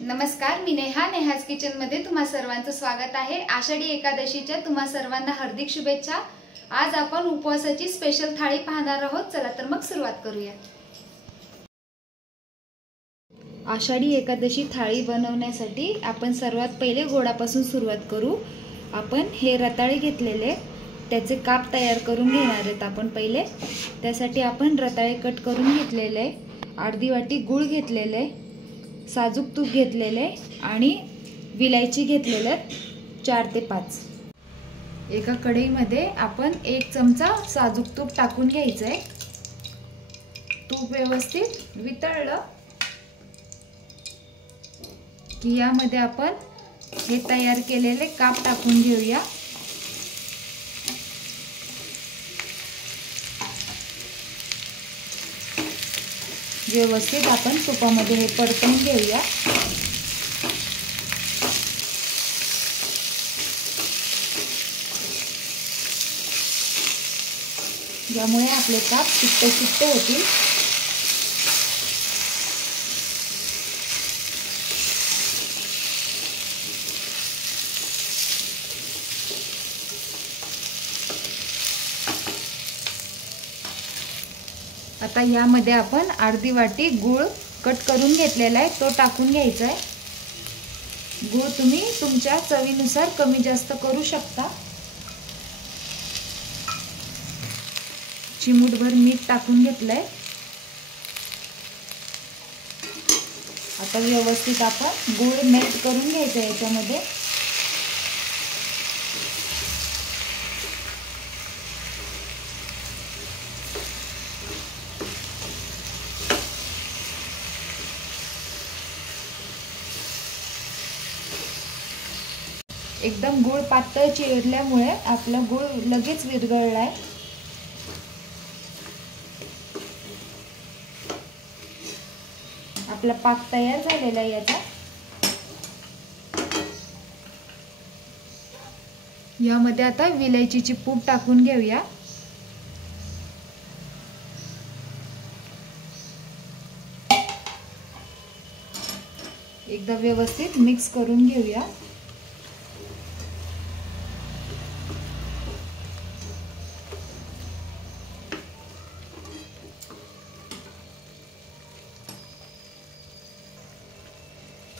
नमस्कार, मी नेहाज किचन मध्ये तुम्हा सर्वांचं स्वागत आहे। आषाढी एकादशीच्या तुम्हा सर्वांना हार्दिक शुभेच्छा। आज आपण उपवासाची स्पेशल थाळी पाहणार आहोत। चला तर मग सुरुवात करूया। आषाढी एकादशी थाळी बनवण्यासाठी आपण सर्वात पहिले गोडापासून सुरुवात करू। आपण हे रताळे घेतलेले त्याचे काप तयार करून घेणार आहोत। आपण पहिले त्यासाठी आपण रताळे कट करून घेतलेले, अर्धी वाटी गूळ घेतलेले, साजूक तूप घेतलेले आणि विलायची घेतलेले 4 ते 5। एका कढईमध्ये आपण 1 चमचा साजूक तूप टाकून घ्यायचंय। तूप व्यवस्थित वितळलं की यामध्ये आपण हे तयार केलेले काप टाकून घेऊया। व्यवस्थित आपण तुपामध्ये हे परतून घेऊया। यामुळे आपले काप चिकटे होतील। आता यामध्ये आपण अर्धी वाटी गूळ कट करून घेतलेला आहे तो टाकून घ्यायचा आहे। गूळ तुम्ही तुमच्या चवीनुसार कमी जास्त करू शकता। चिमूटभर मीठ टाकून घेतलंय। आता व्यवस्थित आपण गूळ मेल्ट करून घ्यायचा याच्यामध्ये। एकदम गूळ पातळ चिरल्यामुळे आपला गूळ लगेच विरघळलाय। आपला पाक तयार झालेला आहे याचा। यामध्ये आता विलायचीची पूड टाकून घेऊया। एकदा व्यवस्थित मिक्स करून घेऊया।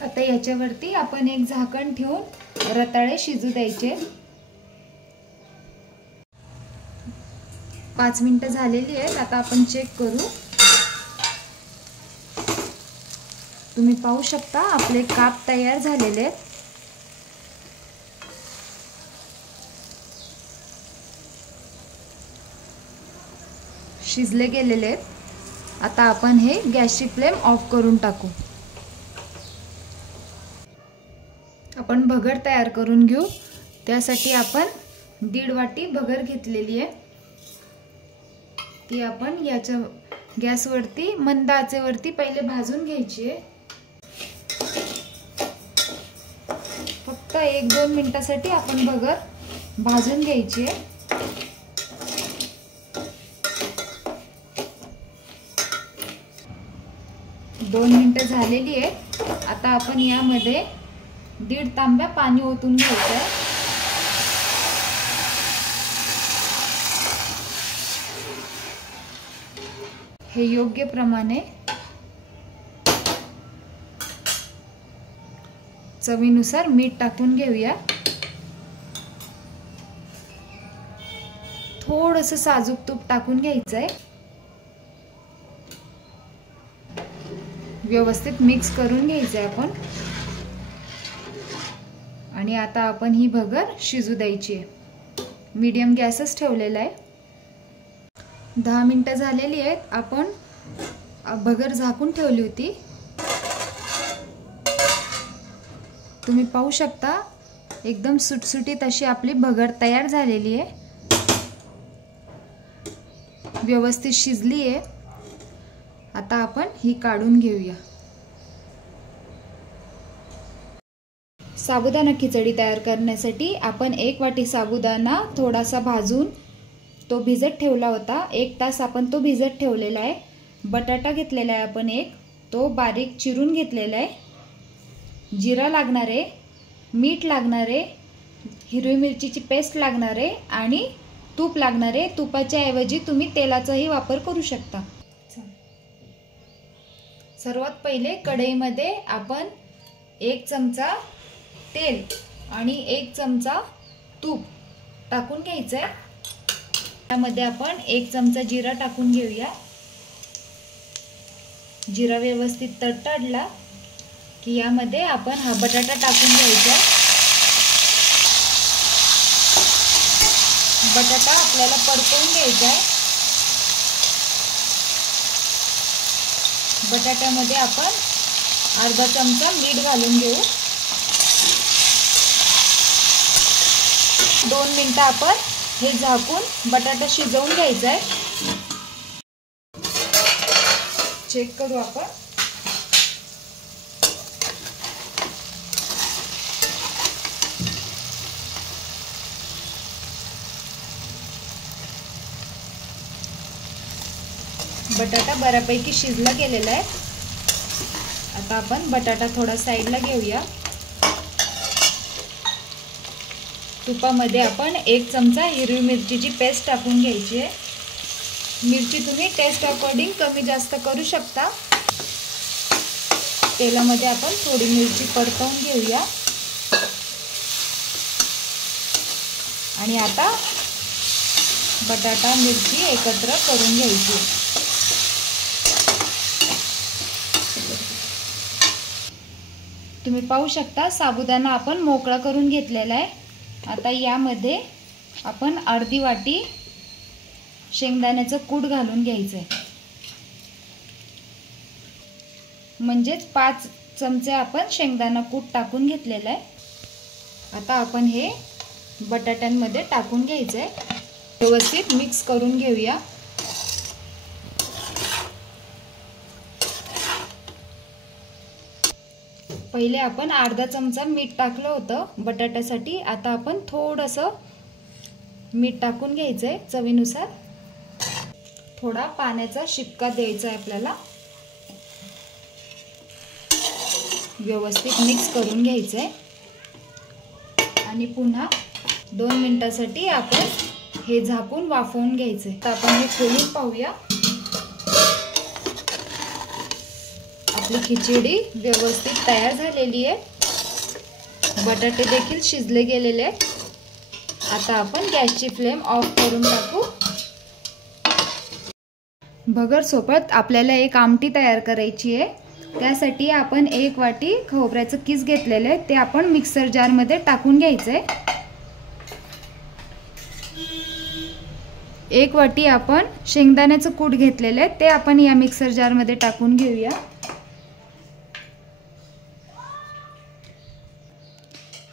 आता याच्यावरती आपण एक झाकण ठेवून रताळे शिजू द्यायचे। 5 मिनिटं झालेली आहेत। आता आपण चेक करू। तुम्ही पाहू शकता आपले काप तयार झालेले आहेत। शिजले गेलेले आहेत। आता आपण हे गॅसची फ्लेम ऑफ करून टाकू। आपण भगर तयार करून घेऊ। त्यासाठी आपण 1.5 वाटी भगर घेतलेली आहे। ती आपण याच्या गॅसवरती मंद आचेवरती पहिले भाजून घ्यायची आहे। फक्त 1-2 मिनिटांसाठी आपण भगर भाजून घ्यायची आहे। दोन मिनिटं झालेली आहेत। आता आपण यामध्ये 1.5 तांब्या पाणी ओतून घ्यायचं आहे। हे योग्य प्रमाणे चवीनुसार मीठ टाकून घेऊया। थोडंसं साजूक तूप टाकून घ्यायचं आहे। व्यवस्थित मिक्स करून घ्यायचं आहे आपण। आणि आता आपण ही भगर शिजू द्यायची आहे। मीडियम गॅसच ठेवलेला आहे। 10 मिनिटं झालेली आहेत। आपण भगर झाकून ठेवली होती। तुम्ही पाहू शकता एकदम सुटसुटीत अशी आपली भगर तयार झालेली आहे। व्यवस्थित शिजली आहे। आता आपण ही काढून घेऊया। साबुदाणा खिचडी तयार करण्यासाठी आपण 1 वाटी साबुदाणा थोडासा भाजून तो भिजत ठेवला होता। 1 तास आपण तो भिजत ठेवलेला आहे। बटाटा घेतलेला आहे आपण एक, तो बारीक चिरून घेतलेला आहे। जिरा लागणार आहे, मीठ लागणार आहे, हिरवी मिरचीची पेस्ट लागणार आहे आणि तूप लागणार आहे। तुपाच्या ऐवजी तुम्ही तेलाचाही वापर करू शकता। सर्वात पहिले कढईमध्ये आपण 1 चमचा तेल आणि 1 चमचा तूप टाकून घ्यायचं आहे। त्यामध्ये आपण 1 चमचा जिरा टाकून घेऊया। जिरा व्यवस्थित तडतडला की यामध्ये आपण हा बटाटा टाकून घ्यायचा। बटाटा आपल्याला परतवून घ्यायचा आहे। बटाट्यामध्ये आपण अर्धा चमचा मीठ घालून घेऊ। 2 मिनिटं आपण हे झाकून बटाटा शिजवून घ्यायचा आहे। चेक करू आपण। बटाटा बऱ्यापैकी शिजला गेलेला आहे। आता आपण बटाटा थोडा साईडला घेऊया। तुपामध्ये आपण 1 चमचा हिरवी मिरचीची पेस्ट टाकून घ्यायची आहे। मिरची तुम्ही टेस्ट अकॉर्डिंग कमी जास्त करू शकता। तेलामध्ये आपण थोडी मिरची परतवून घेऊया आणि आता बटाटा मिरची एकत्र करून घ्यायची। तुम्ही पाहू शकता साबुदाणा आपण मोकळा करून घेतलेला आहे। आता यामध्ये आपण अर्धी वाटी शेंगदाण्याचं कूट घालून घ्यायचं आहे, म्हणजेच 5 चमचे आपण शेंगदाणा कूट टाकून घेतलेला आहे। आता आपण हे बटाट्यांमध्ये टाकून घ्यायचं आहे। व्यवस्थित मिक्स करून घेऊया। पहिले आपण अर्धा चमचा मीठ टाकलं होतं बटाट्यासाठी। आता आपण थोडंसं मीठ टाकून घ्यायचंय चवीनुसार। थोडा पाण्याचा शिपका द्यायचा आहे आपल्याला। व्यवस्थित मिक्स करून घ्यायचंय आणि पुन्हा 2 मिनिटांसाठी आपण हे झाकून वाफवून घ्यायचंय। आता आपण हे खोलून पाहूया। आपली खिचडी व्यवस्थित तयार झालेली आहे। बटाटे देखील शिजले गेलेले आहेत। आता आपण गॅसची फ्लेम ऑफ करून टाकू। भगर सोबत आपल्याला एक आमटी तयार करायची आहे। त्यासाठी आपण 1 वाटी खोबऱ्याचं किस घेतलेलं आहे, ते आपण मिक्सर जार मध्ये टाकून घ्यायचंय। 1 वाटी आपण शेंगदाण्याचं कूट घेतलेलं आहे, ते आपण या मिक्सर जार मध्ये टाकून घेऊया।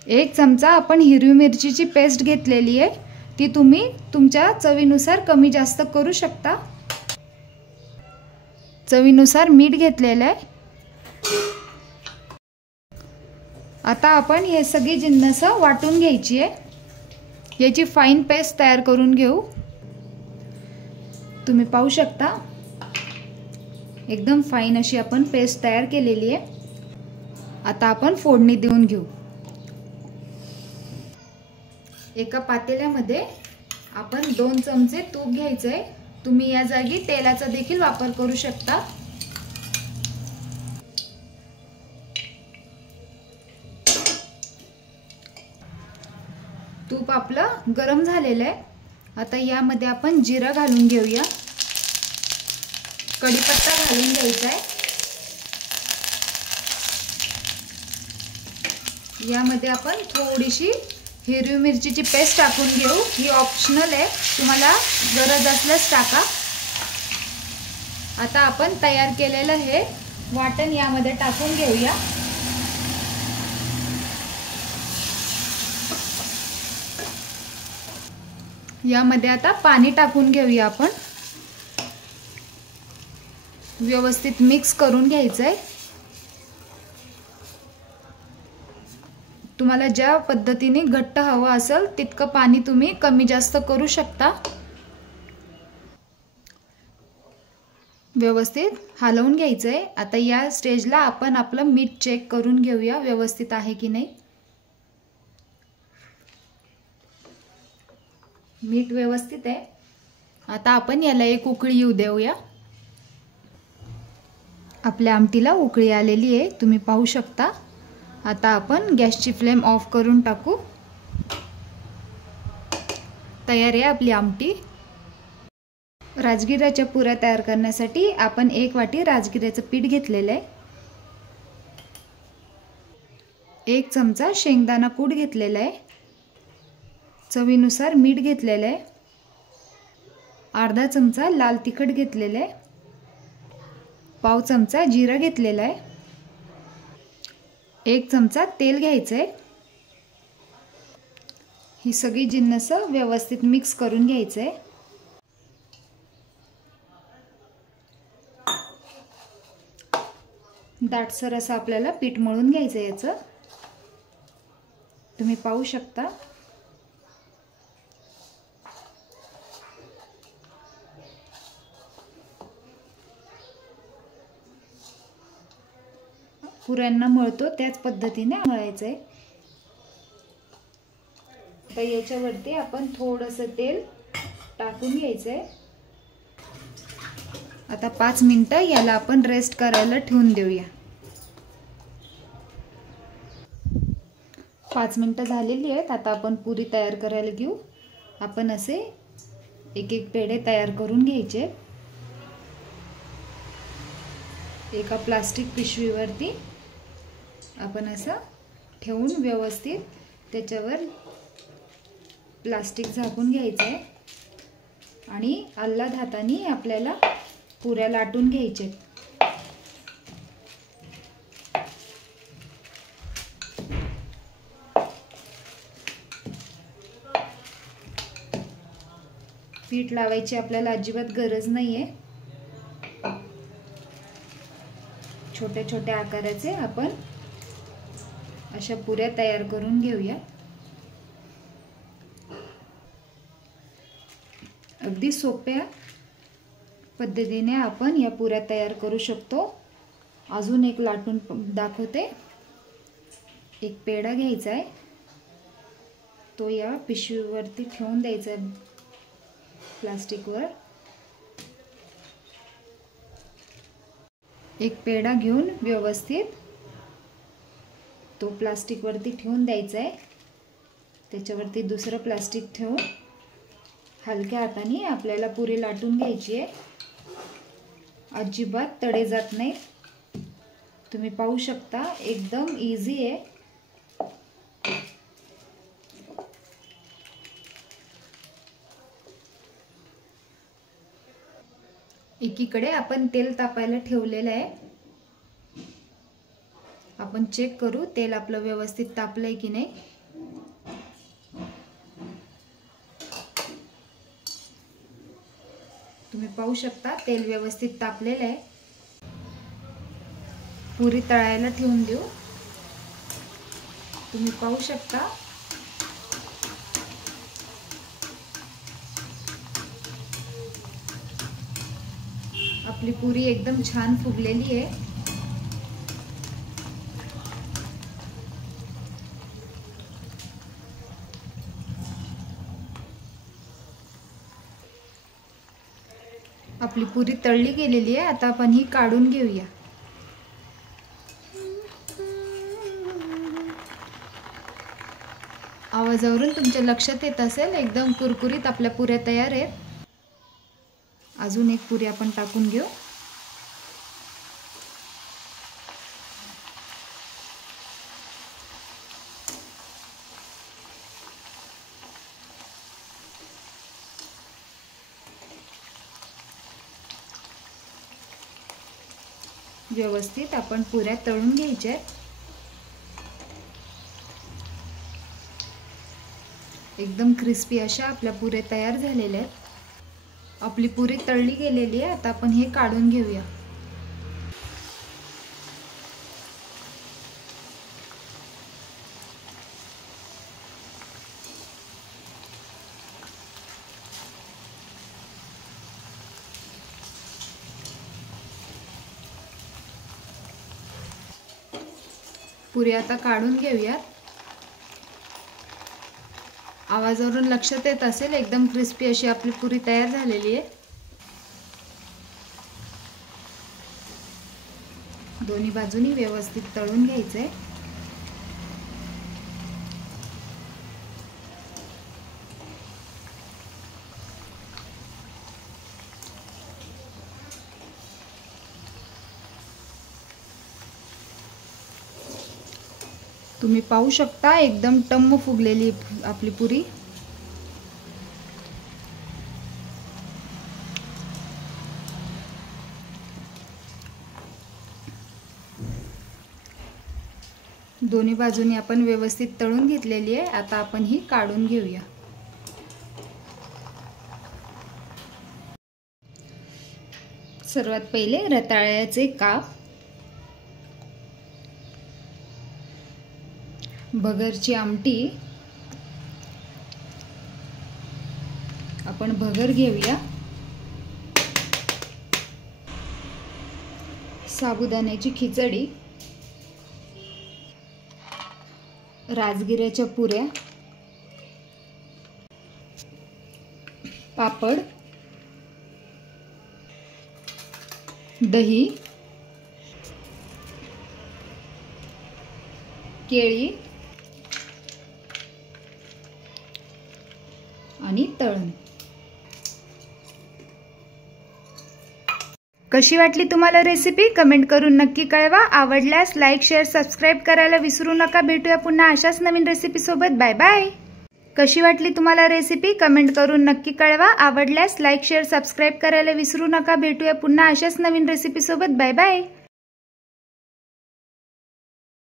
1 चमचा आपण हिरवी मिरचीची पेस्ट घेतलेली आहे, ती तुम्ही तुमच्या चवीनुसार कमी जास्त करू शकता। चवीनुसार मीठ घेतलेलं आहे। आता आपण हे सगळी जिन्नस वाटून घ्यायची आहे। याची फाईन पेस्ट तयार करून घेऊ। तुम्ही पाहू शकता एकदम फाईन अशी आपण पेस्ट तयार केलेली आहे। आता आपण फोडणी देऊन घेऊ। एका पातेल्यामध्ये आपण 2 चमचे तूप घ्यायचंय। तुम्ही या जागी तेलाचा देखील वापर करू शकता। तूप आपलं गरम झालेलं आहे। आता यामध्ये आपण जिरा घालून घेऊया। कढीपत्ता घालून घ्यायचा आहे। यामध्ये आपण थोडीशी हिरवी मिरचीची पेस्ट टाकून घेऊ। ही ऑप्शनल आहे, तुम्हाला गरज असल्यास टाका। आता आपण तयार केलेलं हे वाटण यामध्ये टाकून घेऊया। यामध्ये आता पाणी टाकून घेऊया आपण। व्यवस्थित मिक्स करून घ्यायचंय। तुम्हाला ज्या पद्धतीने घट्ट हवं असेल तितकं पाणी तुम्ही कमी जास्त करू शकता। व्यवस्थित हलवून घ्यायचं आहे। आता या स्टेजला आपण आपलं मीठ चेक करून घेऊया व्यवस्थित आहे की नाही। मीठ व्यवस्थित आहे। आता आपण याला एक उकळी येऊ देऊया। आपल्या आमटीला उकळी आलेली आहे, तुम्ही पाहू शकता। आता आपण गॅसची फ्लेम ऑफ करून टाकू। तयार आहे आपली आमटी। राजगिऱ्याच्या पुऱ्या तयार करण्यासाठी आपण 1 वाटी राजगिऱ्याचं पीठ घेतलेलं आहे। 1 चमचा शेंगदाणा कूट घेतलेला आहे। चवीनुसार मीठ घेतलेलं आहे। अर्धा चमचा लाल तिखट घेतलेलं आहे। पाव चमचा जिरा घेतलेला आहे। 1 चमचा तेल घ्यायचं आहे। ही सगळी जिन्नस व्यवस्थित मिक्स करून घ्यायचं आहे। दाटसर असं आपल्याला पीठ मळून घ्यायचं आहे याचं, तुम्ही पाहू शकता। पुऱ्यांना मळतो त्याच पद्धतीने मळायचं आहे। तर याच्यावरती आपण थोडंसं तेल टाकून घ्यायचं आहे। आता 5 मिनिटं याला आपण रेस्ट करायला ठेवून देऊया। 5 मिनिटं झालेली आहेत। आता आपण पुरी तयार करायला घेऊ। आपण असे एक एक पेढे तयार करून घ्यायचे। एका प्लास्टिक पिशवीवरती आपण असं ठेवून व्यवस्थित त्याच्यावर प्लास्टिक झाकून घ्यायचं आहे आणि आल्हाद हाताने आपल्याला पुऱ्या लाटून घ्यायचे। पीठ लावायची आपल्याला अजिबात गरज नाहीये। छोट्या छोट्या आकाराचे आपण अशा पुऱ्या तयार करून घेऊया। अगदी सोप्या पद्धतीने आपण या पुऱ्या तयार करू शकतो। अजून एक लाटून दाखवते। एक पेढा घ्यायचा आहे, तो या पिशवीवरती ठेवून द्यायचा आहे प्लास्टिकवर। एक पेढा घेऊन व्यवस्थित तो प्लास्टिकवरती ठेवून द्यायचा आहे। त्याच्यावरती दुसरं प्लास्टिक ठेवून हलक्या हाताने आपल्याला पुरी लाटून घ्यायची आहे। अजिबात तडे जात नाही, तुम्ही पाहू शकता। एकदम इझी आहे। एकीकडे आपण तेल तापायला ठेवलेलं आहे। आपण चेक करू तेल आपलं व्यवस्थित तापलंय की नाही। तुम्ही पाहू शकता तेल व्यवस्थित तापलेलं आहे। पुरी तळायला ठेवून देऊ। तुम्ही पाहू शकता आपली पुरी एकदम छान फुगलेली आहे। आपली पुरी तळली गेलेली आहे। आता आपण ही काढून घेऊया। आवाजावरून तुमच्या लक्षात येत असेल एकदम कुरकुरीत आपल्या पुऱ्या तयार आहेत। अजून एक पुरी आपण टाकून घेऊ। व्यवस्थित आपण पुऱ्या तळून घ्यायच्या आहेत। एकदम क्रिस्पी अशा आपल्या पुऱ्या तयार झालेल्या आहेत। आपली पुरी तळली गेलेली आहे। आता आपण हे काढून घेऊया। पुरी आता काढून घेऊयात. आवाजावरून लक्षात येत असेल एकदम क्रिस्पी अशी आपली पुरी तयार झालेली आहे. दोन्ही बाजूनी व्यवस्थित तळून घ्यायचंय. तुम्ही पाहू शकता एकदम टम्म फुगलेली आपली पुरी. दोन्ही बाजूनी आपण व्यवस्थित तळून घेतलेली आहे. आता आपण ही काढून घेऊया. सर्वात पहिले रताळ्याचे काप, भगरची आमटी. आपण भगर घेऊया. साबुदाण्याची खिचडी, राजगिऱ्याच्या पुऱ्या, पापड, दही, केळी आणि तळण. कशी वाटली तुम्हाला रेसिपी कमेंट करून नक्की कळवा. आवडल्यास लाईक शेअर सबस्क्राईब करायला विसरू नका. भेटूया पुन्हा अशाच नवीन रेसिपी सोबत. Bye bye. कशी वाटली तुम्हाला रेसिपी कमेंट करून नक्की कळवा. आवडल्यास लाईक शेअर सबस्क्राईब करायला विसरू नका. भेटूया पुन्हा अशाच नवीन रेसिपी सोबत. Bye bye.